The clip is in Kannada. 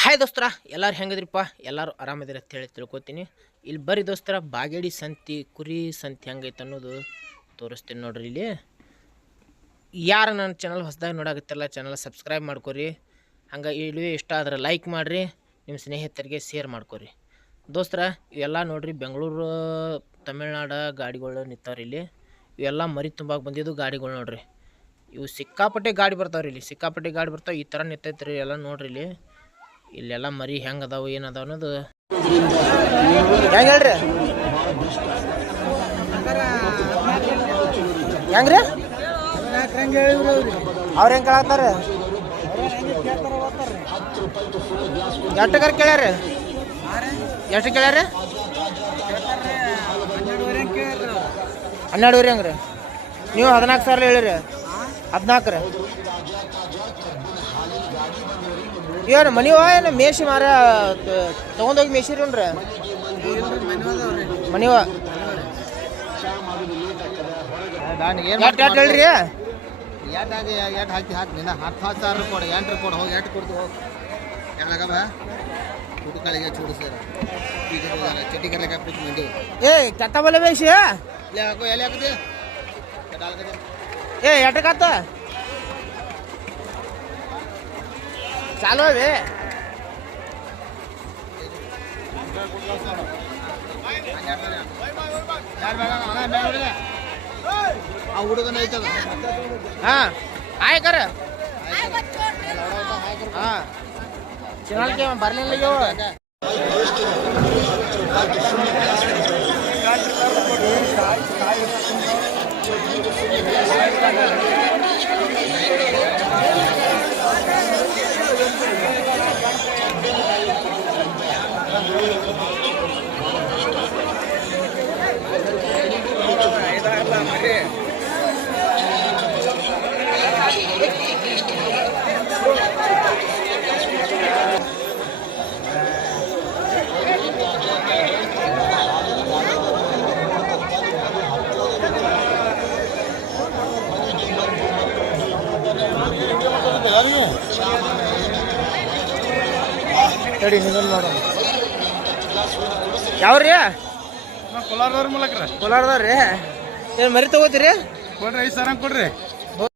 ಹಾಯ್ ದೋಸ್ತರ ಎಲ್ಲರೂ ಹೆಂಗದ್ರಿಪ್ಪ ಎಲ್ಲರೂ ಆರಾಮದಿರ ಅಂತ ಹೇಳಿ ತಿಳ್ಕೊತೀನಿ. ಇಲ್ಲಿ ಬರ್ರಿ ದೋಸ್ತರ ಬಾಗೇಡಿ ಸಂತಿ ಕುರಿ ಸಂತಿ ಹೆಂಗೈತೆ ಅನ್ನೋದು ತೋರಿಸ್ತೀನಿ ನೋಡ್ರಿ. ಇಲ್ಲಿ ಯಾರು ನನ್ನ ಚಾನಲ್ ಹೊಸದಾಗಿ ನೋಡಾಕತ್ತಿರಲ್ಲ ಚಾನಲ್ ಸಬ್ಸ್ಕ್ರೈಬ್ ಮಾಡ್ಕೊರಿ. ಹಂಗೆ ಇಲ್ಲಿ ಇಷ್ಟ ಆದ್ರೆ ಲೈಕ್ ಮಾಡಿರಿ, ನಿಮ್ಮ ಸ್ನೇಹಿತರಿಗೆ ಶೇರ್ ಮಾಡ್ಕೊರಿ. ದೋಸ್ತರ ಇವೆಲ್ಲ ನೋಡ್ರಿ ಬೆಂಗಳೂರು ತಮಿಳ್ನಾಡು ಗಾಡಿಗಳು ನಿಂತಾವ್ರಿ. ಇಲ್ಲಿ ಇವೆಲ್ಲ ಮರಿ ತುಂಬಾಗಿ ಬಂದಿದ್ದು ಗಾಡಿಗಳು ನೋಡ್ರಿ. ಇವು ಸಿಕ್ಕಾಪಟ್ಟೆ ಗಾಡಿ ಬರ್ತಾವ್ರಿ. ಇಲ್ಲಿ ಸಿಕ್ಕಾಪಟ್ಟೆ ಗಾಡಿ ಬರ್ತಾವೆ. ಈ ಥರ ನಿಂತೈತ್ರಿ ಎಲ್ಲ ನೋಡ್ರಿ. ಇಲ್ಲೆಲ್ಲ ಮರಿ ಹೆಂಗೆ ಅದಾವು ಏನದಾವ ಅನ್ನೋದು ಹೆಂಗೆ ಹೇಳ್ರಿ. ಹೆಂಗ್ರಿ ಅವ್ರು ಹೆಂಗೆ ಕೇಳತ್ತಾರ? ಎಷ್ಟಕ್ಕಾರ ಕೇಳ್ಯಾರ? ಎಷ್ಟು ಕೇಳ್ಯಾರ? 12,500 ಹೆಂಗ್ರಿ? ನೀವು 14,000 ಹೇಳಿರಿ. 14 ರೀ ಏನು ಮನಿವ ಏನು ಮೇಸಿ ಮಾರ ತೊಗೊಂಡೋಗಿ ಮೇಸಿರಿ ಮನಿವ ಎಷ್ಟು ಹೇಳ್ರಿ? ಏ ಕೆತ್ತ ಬಲೆ ಬೇಸಿ ಏ ಎಷ್ಟಕ್ಕಾತ ಚಾಲು ಅವಿ ಹುಡುಗನ ಐತದ. ಹಾಂ ಆಯ್ಕರ ಹಾಂ ಚಿನ್ನಕ್ಕೆ ಬರ್ಲಿಲ್ಲ. ತಡಿ ನಿನ್ನ ನೋಡೋಣ. ಯಾವ್ರಿ? ಕೋಲಾರದವ್ರ ಮೂಲಕ ಕೋಲಾರದವ್ರಿ. ಏನು ಮರಿ ತಗೋತೀರಿ? ಕೊಡ್ರಿ 5,000 ಕೊಡ್ರಿ.